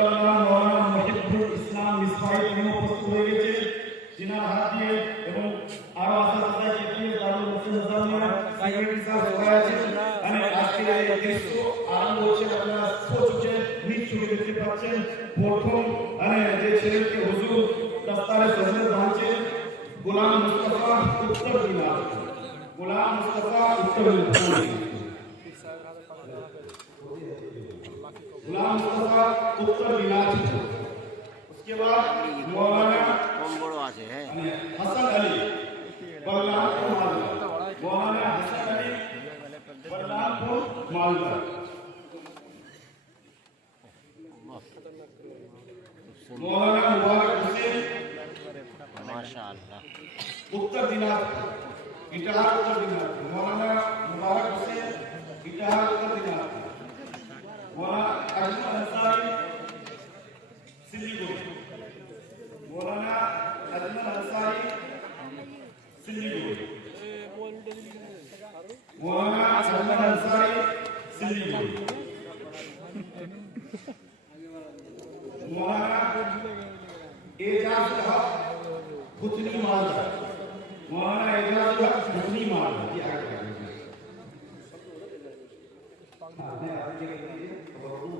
আল্লাহ মৌলানা মহিবুল ইসলাম মিসবাই তিনি উপস্থিত হয়ে গেছে যিনার হাত দিয়ে এবং আরও আশা আশা দিয়ে দারুল মুসলিম ইসলামিয়া সেক্রেটারি সাহেব সবাই আছেন মানে গোলাম মুস্তফা উত্তর গোলাম মুস্তফা উত্তর মাশাআল্লাহ। উত্তর দিনাজপুর ইটাহার উত্তর দিনাজপুর। মৌলানা মুবারক হোসেন ইটাহার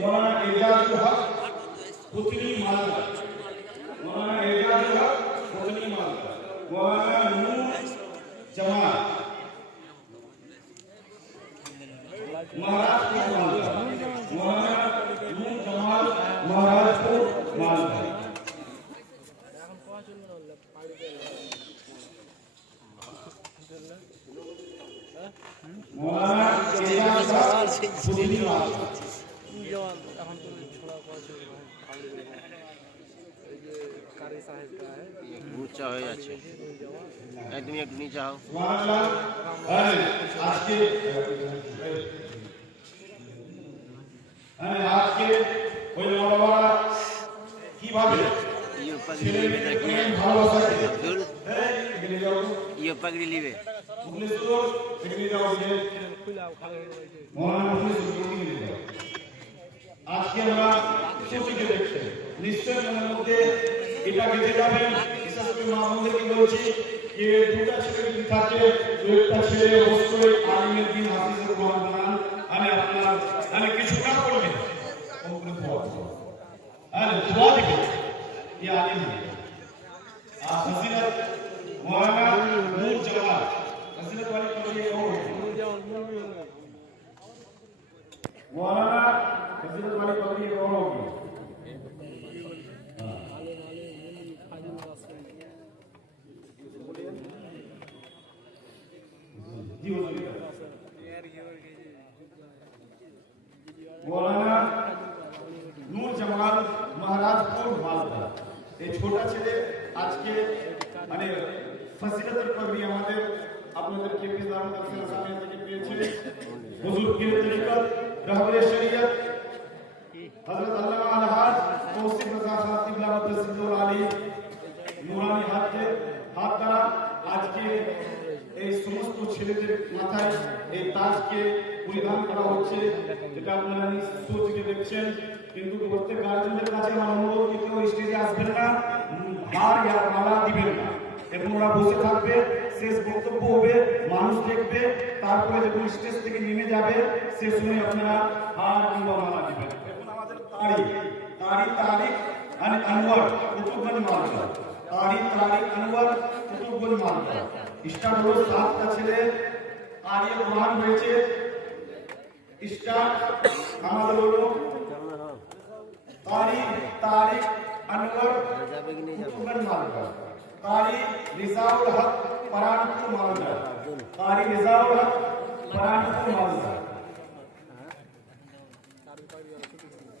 মৌলানা এজাজুল হক পুতলি মালদা মৌলানা এজাজুল হক পুতলি মালদা মৌলানা নূর জামাল। মহারাষ্ট্র মালদা মৌলানা নূর জামাল মহারাষ্ট্র মালদা মৌলানা এজাজুল হক পুতলি মালদা উঁচা হয়ে যাচ্ছে। একদমই একটু নিচে হও আজকে আজকে ওই বড় নিশ্চয় মনের মধ্যে এটা গেঁথে যাবেন বিশেষ করে মা বোনদেরকে বলছি যে দুটা ছেলে যদি থাকে তো একটা ছেলে অবশ্যই আলিমের দিন হাফিজের কোরআন বানান মানে আপনার মানে কিছু না করবেন ওগুলো দোয়া করবেন। হ্যাঁ দোয়া দিবেন ये आलिम है आप फजीलत मौलाना नूर जवान फजीलत वाली कमिटी कौन है যেমন মুরগি হয়ে मौलाना फजीलत वाली कमिटी कौन होगी मौलाना নূর জামাল মহারাজপুর মালদা এই ছোট ছেলে আজকে মানে ফসিলতের পাগড়ি আমাদের আপনাদের কে পি দারুল তাফসীর সামনে থেকে পেয়েছে হুজুর পীর তরিকত রাহবরে শরীয়ত হযরত আল্লামা আলহাজ তাজকে পরিধান করা হচ্ছে, যেটা আপনারা সোচকে দেখছেন। কিন্তু প্রত্যেক গার্জেনদের কাছে আমার অনুরোধ কি কেউ স্টেজে আসবেন না, হার ইয়া মালা দিবেন না। এবং ওরা বসে থাকবে, শেষ বক্তব্য হবে, মানুষ দেখবে, তারপরে যখন স্টেজ থেকে নেমে যাবে, সে সময় আপনারা হার কিংবা মালা দিবেন। এখন আমাদের তারিখ তারিখ তারিখ মানে আনোয়ার, কুতুবগঞ্জ মালদা। তারিখ তারিখ, আনোয়ার, কুতুবগঞ্জ মালদা। স্টার্ট হলো সাতটা ছেলে আর ইয়ে কোরআন হয়েছে স্টার্ট আমাদের হলো তারিখ তারিখ আনোয়ার কুতুবগঞ্জ মালদা তারিখ রিজাউল হক পরানপুর মালদা তারিখ রিজাউল হক পরানপুর মালদা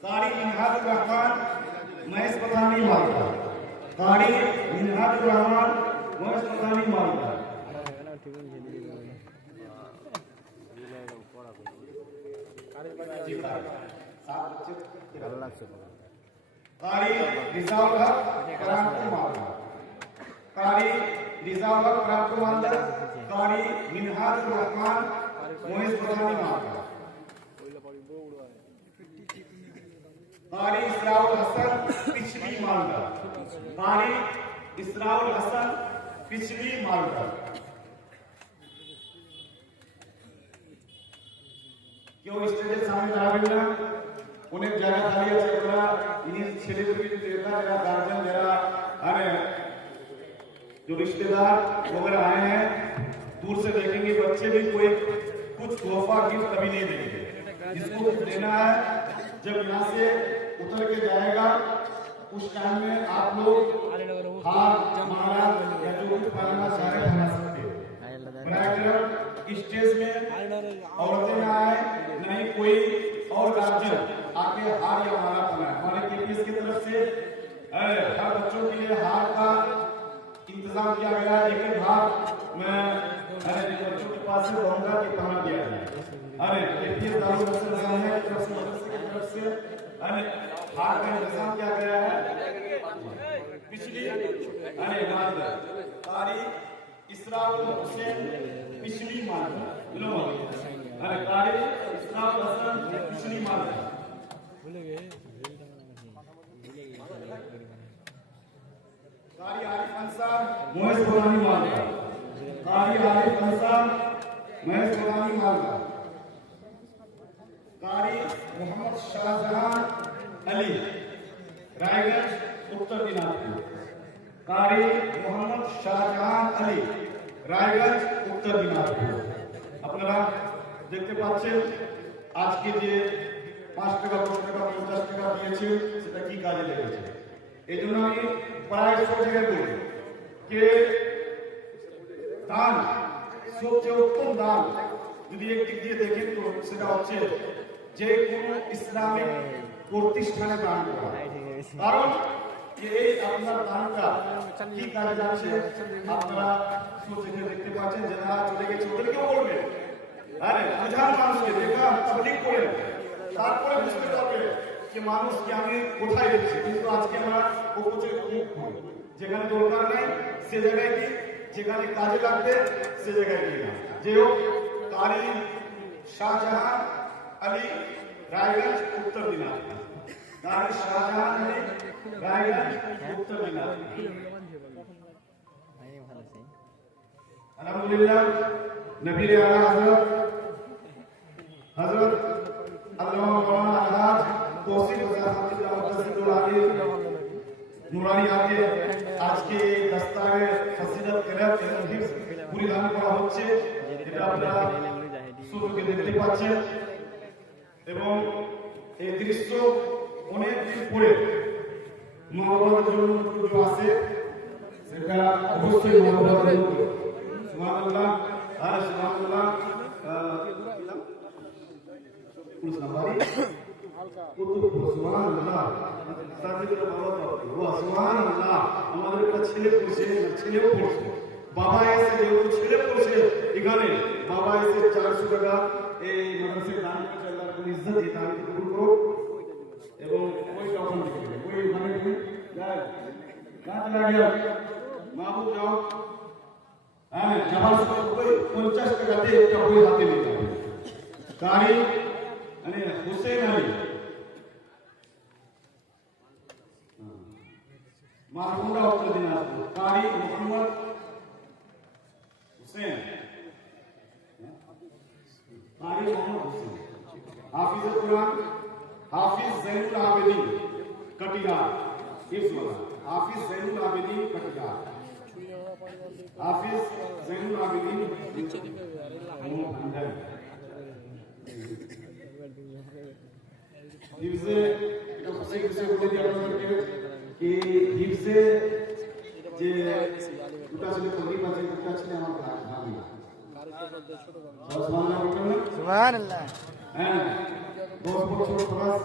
कारी मिनहाजुर रहमान महेश पठानी मालदा कारी मिनहाजुर रहमान महेश पठानी मालदा कारी रिजाउल हक कराम को मालदा कारी रिजाउल हक कराम को मालदा कारी मिनहाजुर रहमान महेश पठानी मालदा कारी इसराउल हसन पिछली मालदा कारी इसराउल हसन पिछली मालदा কেউ স্টেজের সামনে দাঁড়াবেন না অনেক জায়গা খালি আছে ওরা ইনি ছেলেদেরকে যদি দেখা যারা गार्जियन जरा अरे जो रिश्तेदार वगैरह आए हैं दूर से देखेंगे बच्चे भी कोई कुछ तोहफा गिफ्ट कभी नहीं देंगे जिसको कुछ देना है जब यहाँ से उतर के जाएगा उस टाइम में आप लोग हार माला या जो कुछ बनाना चाह रहे हैं बना सकते हो बनाकर स्टेज में औरतें ना आए नहीं कोई और गार्जियन आके हार या माला बनाए हमारे केपीएस की तरफ़ से हर बच्चों के लिए हार का इंतज़ाम किया गया है। एक एक हार, मैं बच्चों के पास से रहूँगा कि कहाँ दिया जाए अरे केपीएस दारू सामने की तरफ़ से की तरफ़ से, अरे, हार का इंतज़ाम किया गया है। पिछली, अरे मालदा कारी इसराउल हुसैन पिछली मालदा लो। कार्य इतना पसंद कुछ नहीं मानता कार्य आरिफ अंसार महेश गोलानी मालदा कार्य आरिफ अंसार महेश गोलानी मालदा कारी मोहम्मद शाहजहां अली, रायगंज, उत्तर दिनाजपुर। कारी मोहम्मद शाहजहां अली, रायगंज, उत्तर दिनाजपुर। अपना দেখতে পাচ্ছেন, আজকে যে পাঁচ টাকা, দশ টাকা, পঞ্চাশ টাকা দিয়েছে, সেটা কি কাজে লেগেছে? এই জন্য আমি প্রায় সব জায়গায় বলি দান, সবচেয়ে উত্তম দান যদি একদিক দিয়ে দেখেন তো, সেটা হচ্ছে যে কোনো ইসলামিক প্রতিষ্ঠানে দান করা। কারণ এই আপনার দানটা কি কাজে যাচ্ছে আপনারা সোচে দেখতে পাচ্ছেন, যারা চলে গেছে, ওদেরকেও বলবেন। আরে বুঝান মানুষকে দেখা তাবলিগ করে। তারপরে বুঝতে পারবে যে মানুষকে আমি কোথায় রেখেছি কিন্তু আজকে আমরা অপচয় মুখ করি। যেখানে দরকার নাই সে জায়গায় কি যেখানে কাজে লাগবে সে জায়গায় গিয়ে। যে হোক কারি শাহজাহান আলী রায়গঞ্জ উত্তর দিনাজপুর। কারি শাহজাহান আলী রায়গঞ্জ উত্তর দিনাজপুর। আলহামদুলিল্লাহ। নবীর আলা হযরত হযরত আল্লাহ মাওলানা আলহাজ তৌসিফ হাফিজুল্লাহ মুতাসিদুল আলী নুরানি আজকে এই দস্তারে ফজিলত কেরাত এবং হিফজ পরিধান করা হচ্ছে এটা আপনারা শুরুকে দেখতে পাচ্ছেন। এবং এই দৃশ্য অনেক দিন পরে মহাভারতের জন্য আছে, সেটা অবশ্যই সুবহানাল্লাহ। সুবহানাল্লাহ আমাদের একটা ছেলে পড়ছে ছেলেও বাবা এসে ছেলে পড়ছে এখানে বাবা এসে চারশো এই মাদ্রাসায় দান করেছে এবং ওই তখন মাহবুব যাও पंचाश टका ते एकटा कोणी हाती लिहिला तारी અને હુસેન અલી મારકુંડા ઉત્તર દિનાજપુર કારી મોહમ્મદ હુસેન કારી મોહમ્મદ હુસેન હાફિઝ કુરાન હાફિઝ જૈનુલ આબેદીન કટિયાર ઇસ વાલા હાફિઝ જૈનુલ આબેદીન કટિયાર हाफिज जैनुल आबिदीन कटिहार हाफिज जैनुल आबिदीन হিফজে এটা খুশি খুশি বলে দিই আপনাদেরকে কি হিফজে যে দুটা ছেলে তকরিব আছে দুটা ছেলে আমার ভাবি সুবহানাল্লাহ সুবহানাল্লাহ হ্যাঁ দশ বছর প্লাস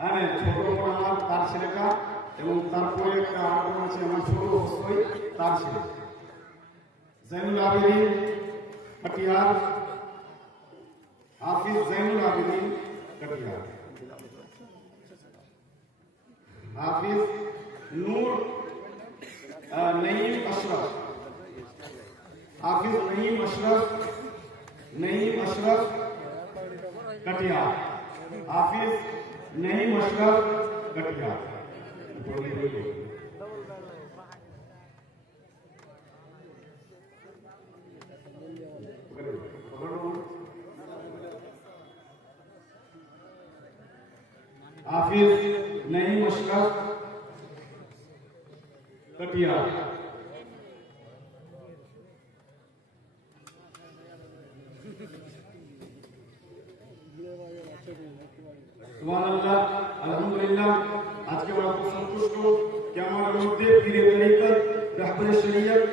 হ্যাঁ ছোট বোন আমার তার ছেলেটা এবং তারপরে একটা আরেকজন আছে আমার ছোট অবশ্যই তার ছেলে জৈনুল আবেদিন কটিহার হাফিজ জৈনুল আবেদিন কটিহার हाफिज नूर अ, नईम अशरफ हाफिज नईम अशरफ नईम अशरफ कटिहार हाफिज नईम अशरफ कटिहार आखिर नई मुश्किल कटिया। सुबह अलहमदुल्ला আজকে আমরা খুব সন্তুষ্ট যে আমাদের মধ্যে পীরে তরিকত রাহবরে শরীয়ত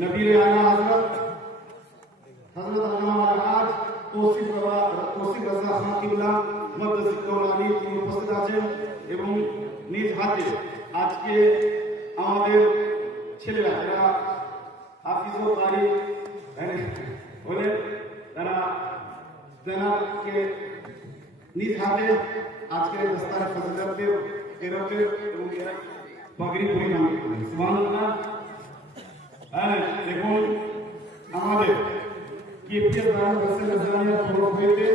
নবীর আলা হযরত হযরত আল্লামা আলহাজ তৌসিফ রাজা তৌসিফ রাজা খান কিবলা মদ্দাস কৌলানি তিনি উপস্থিত আছেন এবং নিজ হাতে আজকে আমাদের ছেলেরা যারা হাফিজ ও কারি হলেন তারা তেনাকে নিজ হাতে আজকের দস্তার ফজলতের এরতের এবং পাগড়ি পরিধান সুবহানাল্লাহ হ্যাঁ দেখুন আমাদের কেপিএস দারুল হাসান নাজরানিয়া তরফ হইতে